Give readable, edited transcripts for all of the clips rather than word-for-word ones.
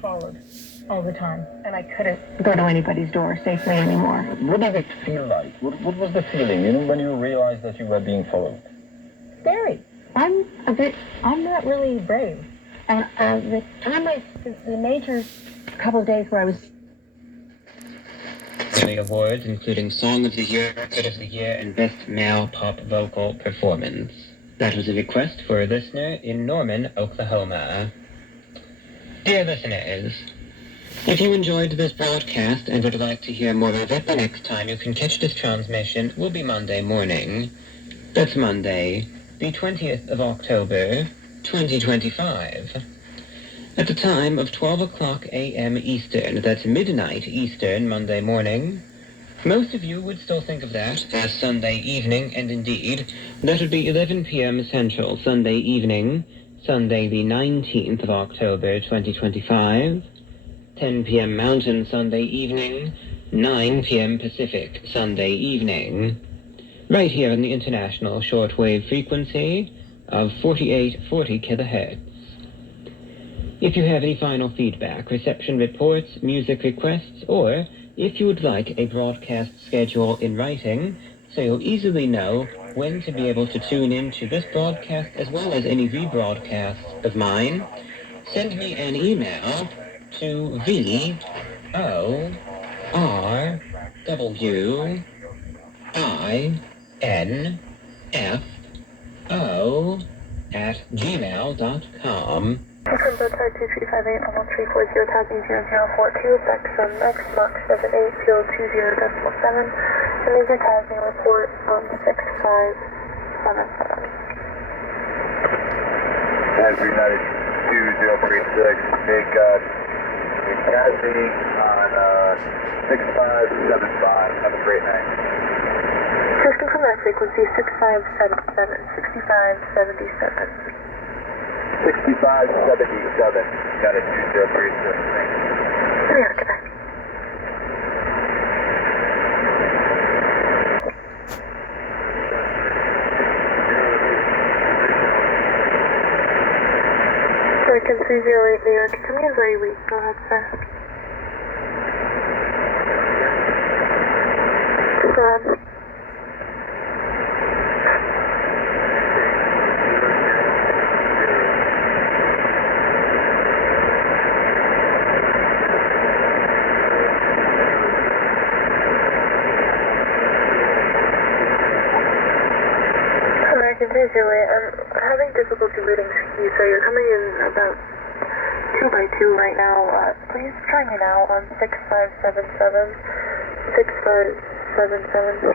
followed all the time, and I couldn't go to anybody's door safely anymore. What did it feel like? What was the feeling, when you realized that you were being followed? Scary. I'm not really brave. And the major couple of days where I was... Many awards, including Song of the Year, Record of the Year, and Best Male Pop Vocal Performance. That was a request for a listener in Norman, Oklahoma. Dear listeners, if you enjoyed this broadcast and would like to hear more of it, the next time you can catch this transmission will be Monday morning. That's Monday, the 20th of October, 2025. At the time of 12 o'clock a.m. Eastern, that's midnight Eastern, Monday morning. Most of you would still think of that as Sunday evening, and indeed, that would be 11 p.m. Central Sunday evening, Sunday the 19th of October, 2025, 10 p.m. Mountain Sunday evening, 9 p.m. Pacific Sunday evening, right here on the international shortwave frequency of 4840 kilohertz. If you have any final feedback, reception reports, music requests, or if you would like a broadcast schedule in writing, so you'll easily know when to be able to tune in to this broadcast as well as any rebroadcasts of mine, send me an email to VORWINFO@gmail.com. From Boatside 2358, almost 340, tapping 0042, back from X, Mach 78, fuel 20.7, and major tagging report on 6577. As United 2036, big tagging on 6575, have a great night. System from that frequency, 6577, 6577. 6577, got it, 2036. Yeah, get back. American 308 New York, coming in very weak. Go ahead, sir. Go ahead. I'm having difficulty reading you, so you're coming in about 2 by 2 right now. Please try me now on 6577, 6577.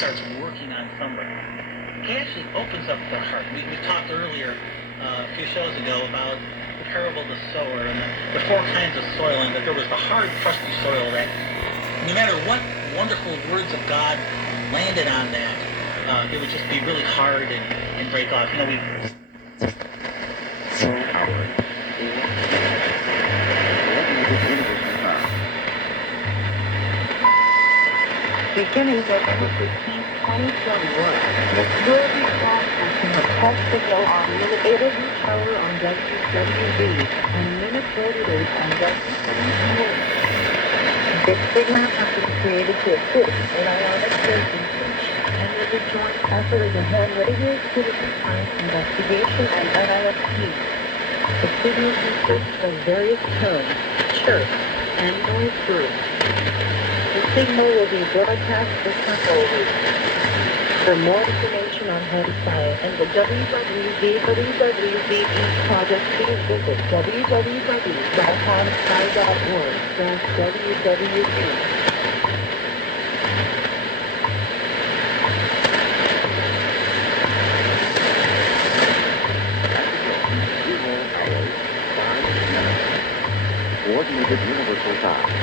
Starts working on somebody. He actually opens up the heart. We talked earlier, a few shows ago, about the parable of the sower and the four kinds of soil, and that there was the hard, crusty soil that no matter what wonderful words of God landed on that, it would just be really hard and break off. Beginning November 15, 2021, will be broadcasting a test signal on minute 8 of each hour on WWB and minute 38 on WWB. This signal has been created to assist in ionic research and is a joint effort of the Hand Radio Citizen Science Investigation and NISP. The signal consists of various tones, chirps, and noise groups. The signal will be broadcast for control room. For more information on home science and the WWVWWVE project, please visit www.homesci.org/WWV. Coordinated Universal Time.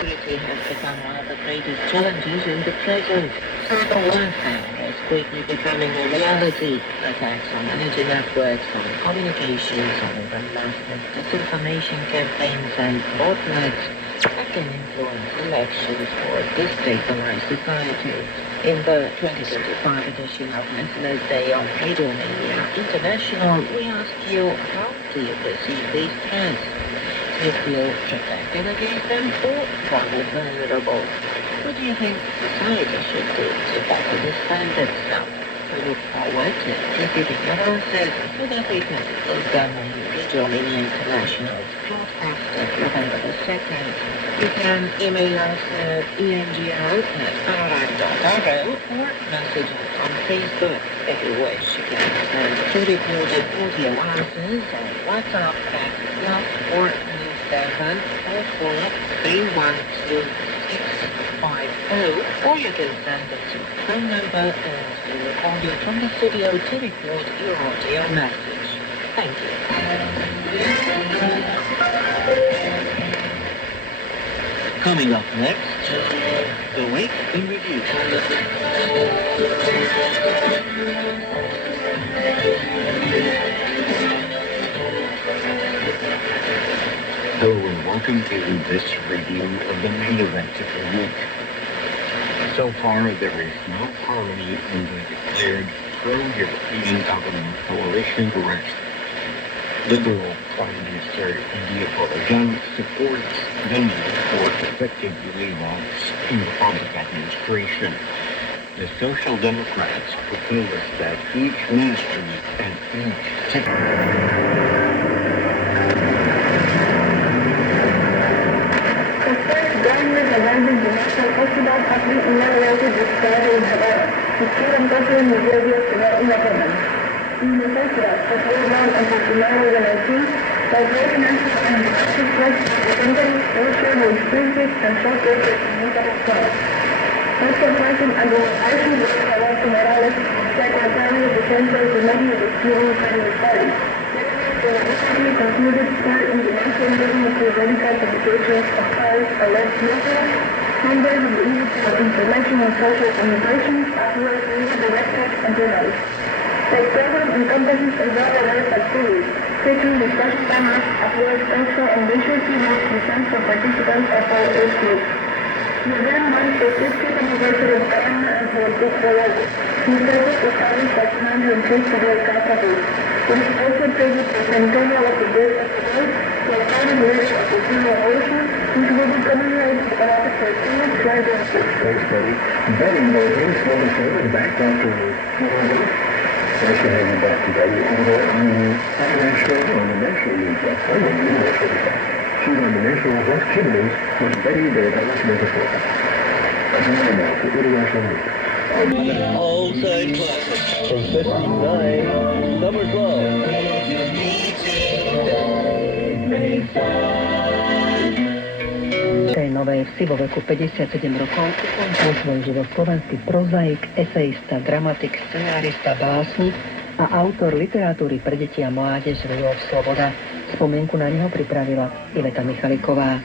Security has become one of the greatest challenges in the present. Cyber warfare is quickly becoming a reality. Attacks on energy networks, on communications, on even massive disinformation campaigns and botnets that can influence elections or destabilize society. In the 2025 edition of Listener's Day on Radio Mania International, we ask you, how do you perceive these threats? Do you feel protected against them or vulnerable? What do you think society should do to better defend itself? We look forward to receiving your answers with every political gathering Radio Mania International's broadcast of November the 2nd. You can email us at engl@rri.ro or message us on Facebook. If you wish, you can send pre-recorded audio answers on WhatsApp at +497 44312 or you can send them to phone number and we will call you from the studio to record your audio message. Thank you. Coming up next, The Week in Review. Hello and welcome to this review of the main event of the week. So far, there is no harmony in the declared pro-European government coalition rest. Liberal Prime Minister India Balajan supports the need for effective layoffs in the public administration. The Social Democrats propose that each ministry and each Government abandoned the National Hospital after inaugurated the square in Havana. The state and country in Nigeria to not independence. In the festival, as well known until tomorrow the 19th, by very national and domestic press, the company also will visit and showcase its municipal plans. After passing under the Archie de Alonso Morales, Secretary of Defense of the Navy of the Cuban Communist Party. The recently concluded part in the national meeting of theoretical publications of files alleged measures, members of the Institute of Information and Social Communication, as well as media directors and journalists. The program encompasses a broad array of activities, taking discussion panels as well as also and visual keynote presents for participants of all age groups. The event marks the 50th anniversary of Panama and Haiti Royale, whose purpose is established by Commander in Chief Fidel Castro. It is also tribute to the centennial of the birth of the world, the founding leader of the Cuban Revolution, which will be commemorated on October 13th, 2026. Thanks, buddy. Betting Morgan's will be serving back after nice to have you back together. Over on the international, on the national news desk. I don't know what she's about. She's on the national West Cuban news with Betty David. Let's make it for her. That's all I know for international news. All-time classic from 59, Summer's Love. tej novej vsi vo veku 57 rokov ukončil svoj život slovenský prozaik, eseista, dramatik, scenárista, básnik a autor literatúry pre deti a mládež Rudolf Sloboda. Spomienku na neho pripravila Iveta Michaliková.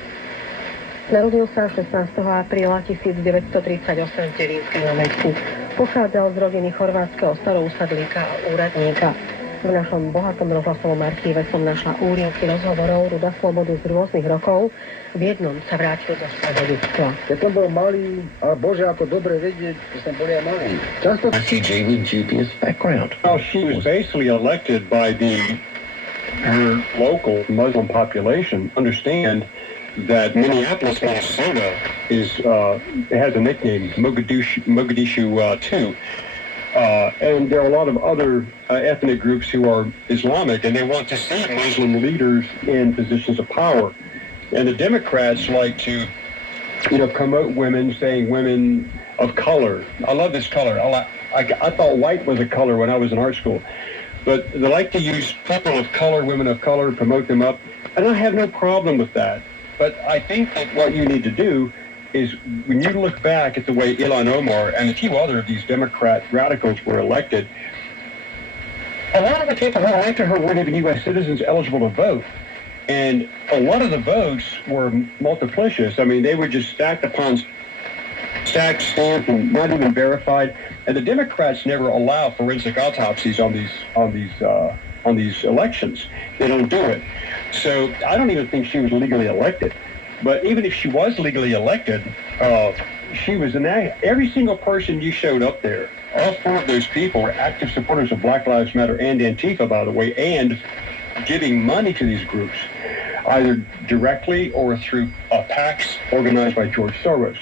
Narodil sa 16. apríla 1938 v Devínskej na Mesku. Pochádzal z rodiny chorvátskeho starousadlíka a úradníka. V našom bohatom rozhlasovom archíve som našla úryvky rozhovorov Ruda Slobodu z rôznych rokov. V jednom sa vrátil do svojho detstva. Keď som bol malý, ale Bože, ako dobre vedieť, že som bol aj malý. Často CJ with dubious background. Well, she was basically elected by her local Muslim population. Understand that Minneapolis, Minnesota has a nickname, Mogadishu 2. And there are a lot of other ethnic groups who are Islamic, and they want to see Muslim leaders in positions of power. And the Democrats like to, promote women, saying women of color. I love this color. I thought white was a color when I was in art school. But they like to use people of color, women of color, promote them up. And I have no problem with that. But I think that what you need to do is when you look back at the way Ilhan Omar and a few other of these Democrat radicals were elected, a lot of the people who elected her weren't even U.S. citizens eligible to vote. And a lot of the votes were multiplicious. I mean, they were just stacked upon stacked, stamped, and not even verified. And the Democrats never allow forensic autopsies on these elections. They don't do it. So I don't even think she was legally elected. But even if she was legally elected, she was every single person you showed up there. All four of those people were active supporters of Black Lives Matter and Antifa, by the way, and giving money to these groups, either directly or through PACs organized by George Soros.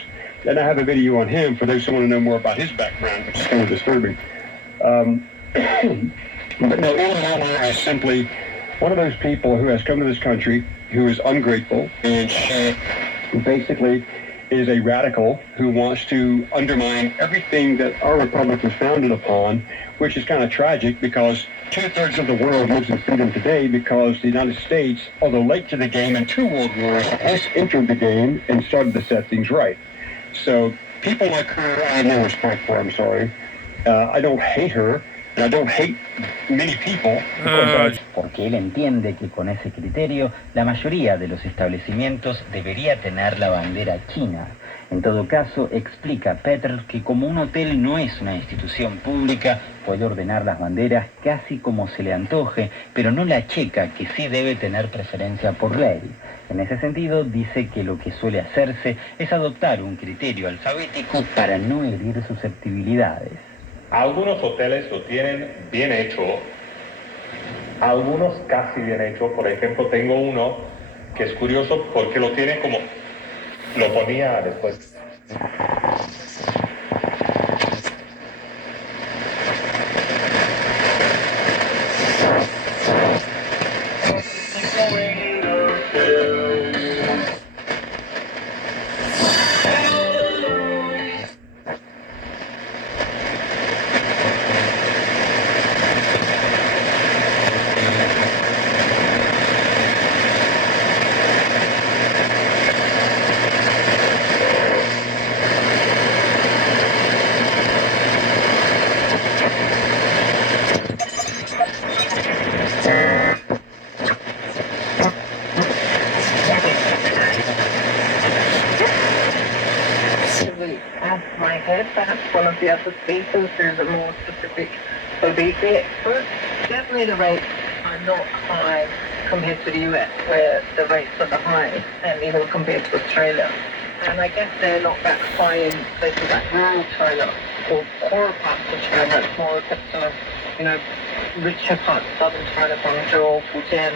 And I have a video on him for those who want to know more about his background, which is kind of disturbing. But no, Ilhan Omar is simply one of those people who has come to this country who is ungrateful, and she basically is a radical who wants to undermine everything that our republic was founded upon, which is kind of tragic because 2/3 of the world lives in freedom today because the United States, although late to the game in 2 world wars, has entered the game and started to set things right. So people like her, I have no respect for, I'm sorry. I don't hate her, and I don't hate many people. Porque él entiende que con ese criterio la mayoría de los establecimientos debería tener la bandera china. En todo caso, explica Petr que como un hotel no es una institución pública, puede ordenar las banderas casi como se le antoje, pero no la checa que sí debe tener preferencia por ley. En ese sentido, dice que lo que suele hacerse es adoptar un criterio alfabético para no herir susceptibilidades. Algunos hoteles lo tienen bien hecho, algunos casi bien hecho. Por ejemplo, tengo uno que es curioso porque lo tiene como, lo ponía después. One of the other speakers who's a more specific obesity expert. Definitely the rates are not high compared to the US, where the rates are the highest, and even compared to Australia. And I guess they're not that high in places like rural China or poorer parts of China. It's more the richer parts of southern China, Guangzhou, Fujian,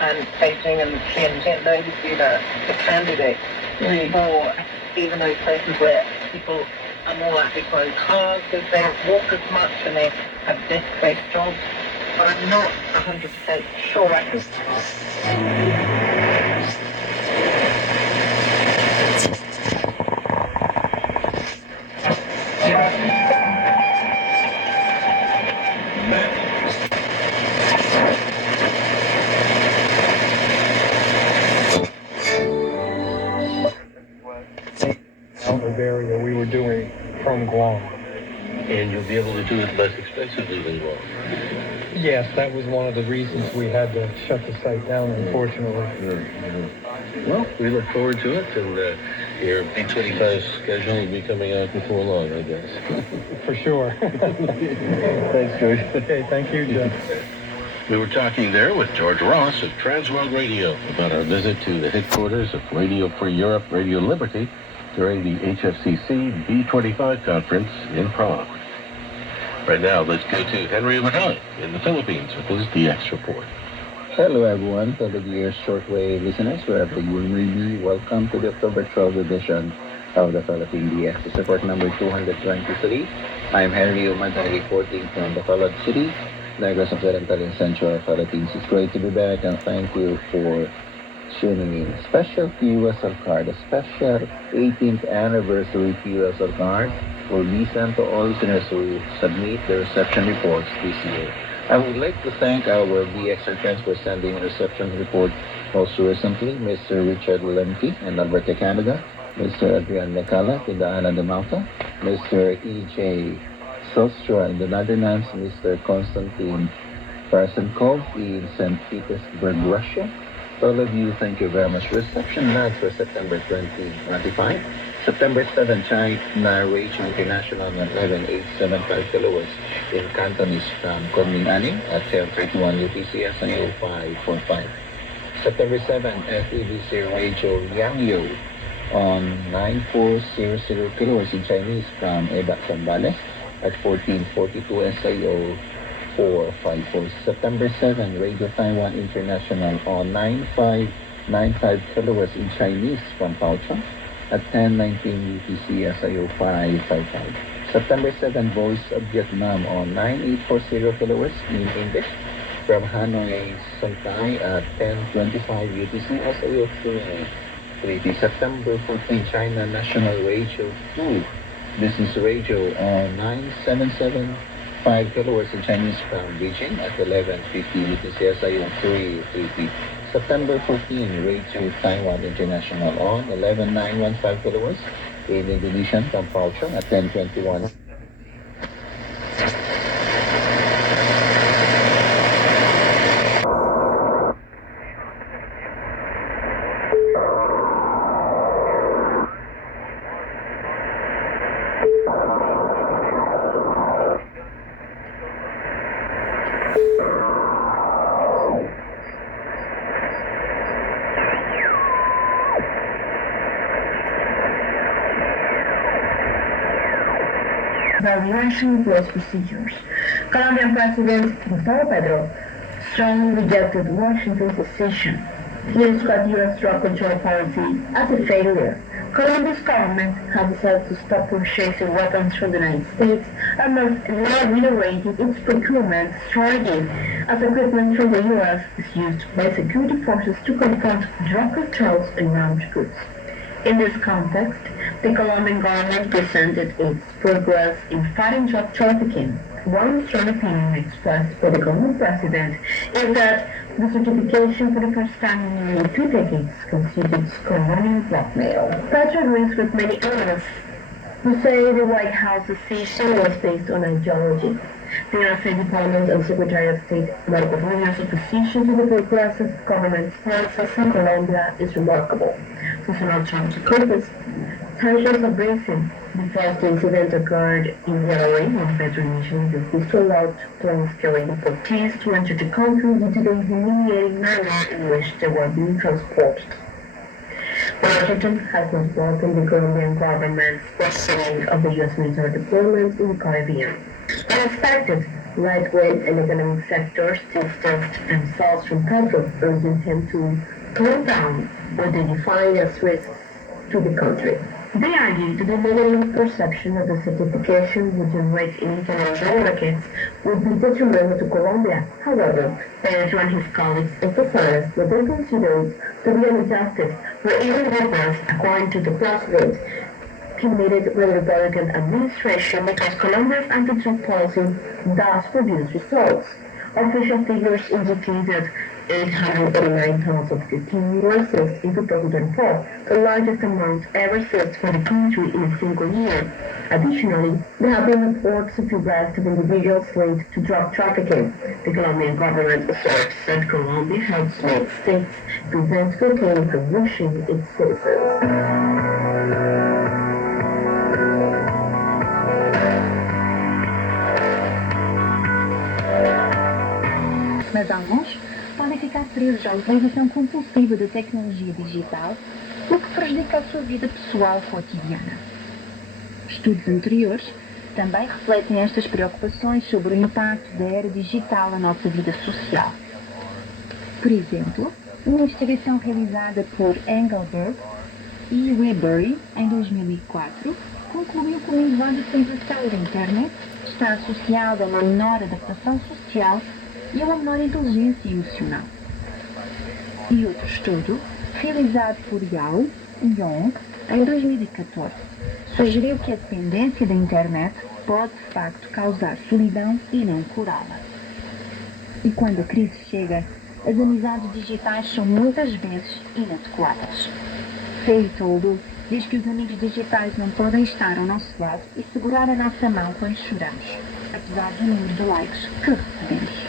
and Beijing and Tianjin. Those would be the candidates for even those places where people are more likely to own cars because they don't walk as much and they have desk-based jobs. But I'm not 100% sure. I think area we were doing from Guam. And you'll be able to do it less expensively than Guam. Yes, that was one of the reasons we had to shut the site down, unfortunately. Well, we look forward to it, and your B-25 schedule will be coming out before long, I guess. For sure. Thanks, George. Okay, thank you, Jeff. We were talking there with George Ross of Transworld Radio about our visit to the headquarters of Radio Free Europe, Radio Liberty, during the HFCC B-25 conference in Prague. Right now, let's go to Henry Latoi in the Philippines with his DX report. Hello everyone, to the dear shortwave listeners, wherever you may be, welcome to the October 12th edition of the Philippine DX. To support number 223, I'm Henry Umaday reporting from the Bacolod City, Negros Occidental and Central Philippines. It's great to be back and thank you for tuning in. Special QSL card, a special 18th anniversary QSL card will be sent to all listeners who submit their reception reports this year. I would like to thank our DX friends for sending a reception report most recently, Mr. Richard Lemke in Alberta, Canada, Mr. Adrian Necala in the island of Malta, Mr. E.J. Sostra in the Netherlands, Mr. Konstantin Parasenkov in St. Petersburg, Russia. All of you, thank you very much. Reception lags for September 2025. September 7, China Radio International 11875 kilowatts in Cantonese from Kunming Aning at 1031 UTC SIO 545. September 7, FEBC Radio Yangyo on 9400 kilowatts in Chinese from Eba Zambales at 1442 SIO 454. September 7, Radio Taiwan International on 9595 kilowatts in Chinese from Baochang at 1019 UTC SIO 555. September 7, Voice of Vietnam on 9840 kilowatts in English from Hanoi, Shanghai at 1025 UTC SIO 330. September 14, China National Radio 2 Business Radio on 9775 kilowatts in Chinese from Beijing at 1150 UTC SIO 333. September 14, Radio Taiwan International on 11915 kilowatts in Indonesian from Palchong at 1021. Variation was procedures. Colombian President Gustavo Petro strongly rejected Washington's decision. He described U.S. drug control policy as a failure. Colombia's government has decided to stop purchasing weapons from the United States and must now reiterate its procurement strategy, as equipment from the U.S. is used by security forces to confront drug cartels and armed groups. In this context, the Colombian government presented its progress in fighting drug trafficking. One strong opinion expressed by the Colombian president is that the certification for the first time in nearly 2 decades constitutes colonial blackmail. Petro agrees with many analysts who say the White House decision was based on ideology. The United States Department and Secretary of State Marco Rubio's opposition to the progressive government's policies in Colombia is remarkable. Since Donald Trump's purpose, tensions have risen. The first incident occurred in January when Petro initially refused to allow planes carrying deportees to enter the country due to the humiliating manner in which they were being transported. Washington has not welcomed the Colombian government's questioning of the U.S. military deployment in the Caribbean. Unexpected, right-wing and economic sectors distanced themselves from Petro, urging him to tone down what they define as risks to the country. They argue that the negative perception of the certification would generate in international markets would be detrimental to Colombia. However, Petro and his colleagues emphasize that they consider it to be an injustice for even workers, according to the president, committed with the Republican administration because Colombia's anti-drug policy does produce results. Official figures indicate that 889 tons of cocaine were seized in 2004, the largest amount ever seized for the country in a single year. Additionally, there have been reports of the arrest of individuals linked to drug trafficking. The Colombian government asserts that Colombia helps make states prevent cocaine from reaching its citizens. Mas alguns podem ficar presos à utilização compulsiva da tecnologia digital, o que prejudica a sua vida pessoal cotidiana. Estudos anteriores também refletem estas preocupações sobre o impacto da era digital na nossa vida social. Por exemplo, uma investigação realizada por Engelberg e Webury, em 2004, concluiu que uma elevada utilização da internet está associada a uma menor adaptação social e a uma menor inteligência emocional. E outro estudo, realizado por Yao e Yong, em 2014, sugeriu que a dependência da internet pode, de facto, causar solidão e não curá-la. E quando a crise chega, as amizades digitais são muitas vezes inadequadas. Faye Toldo diz que os amigos digitais não podem estar ao nosso lado e segurar a nossa mão quando choramos, apesar do número de likes que recebemos.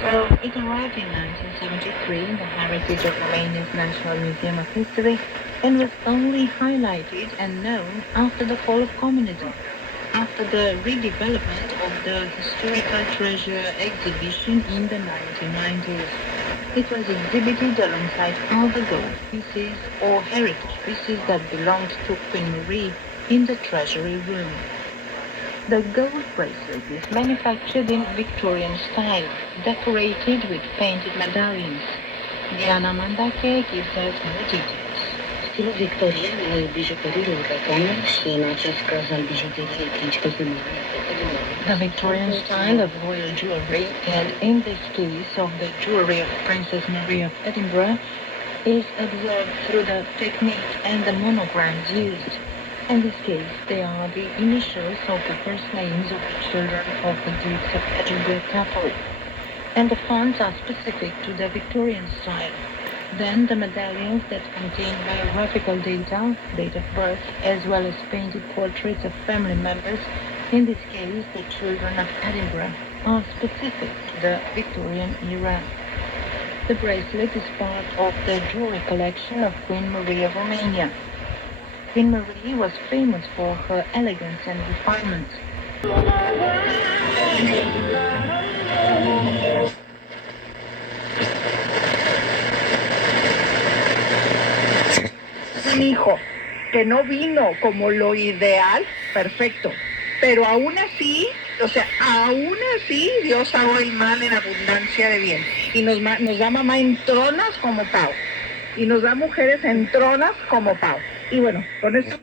So, it arrived in 1973 in the Heritage of Romania's National Museum of History and was only highlighted and known after the fall of communism, after the redevelopment of the Historical Treasure exhibition in the 1990s. It was exhibited alongside other gold pieces or heritage pieces that belonged to Queen Marie in the Treasury Room. The gold bracelet is manufactured in Victorian style, decorated with painted medallions. Diana Mandake gives us more details. Stilul victorian al bijuteriei europene și în acest caz al bijuteriei principesei Maria Fetele. The Victorian style of royal jewelry, and in this case of the jewelry of Princess Marie of Edinburgh, is observed through the technique and the monograms used. In this case, they are the initials of the first names of the children of the Dukes of Edinburgh Catholic, and the fonts are specific to the Victorian style. Then the medallions that contain biographical data, date of birth, as well as painted portraits of family members, in this case the children of Edinburgh, are specific to the Victorian era. The bracelet is part of the jewelry collection of Queen Marie of Romania. Queen Marie was famous for her elegance and refinement. Un hijo que no vino como lo ideal, perfecto. Pero aún así, Dios hago el mal en abundancia de bien. Y nos da mamá en tronas como Pau. Y nos da mujeres en tronas como Pau. Y bueno, con esto...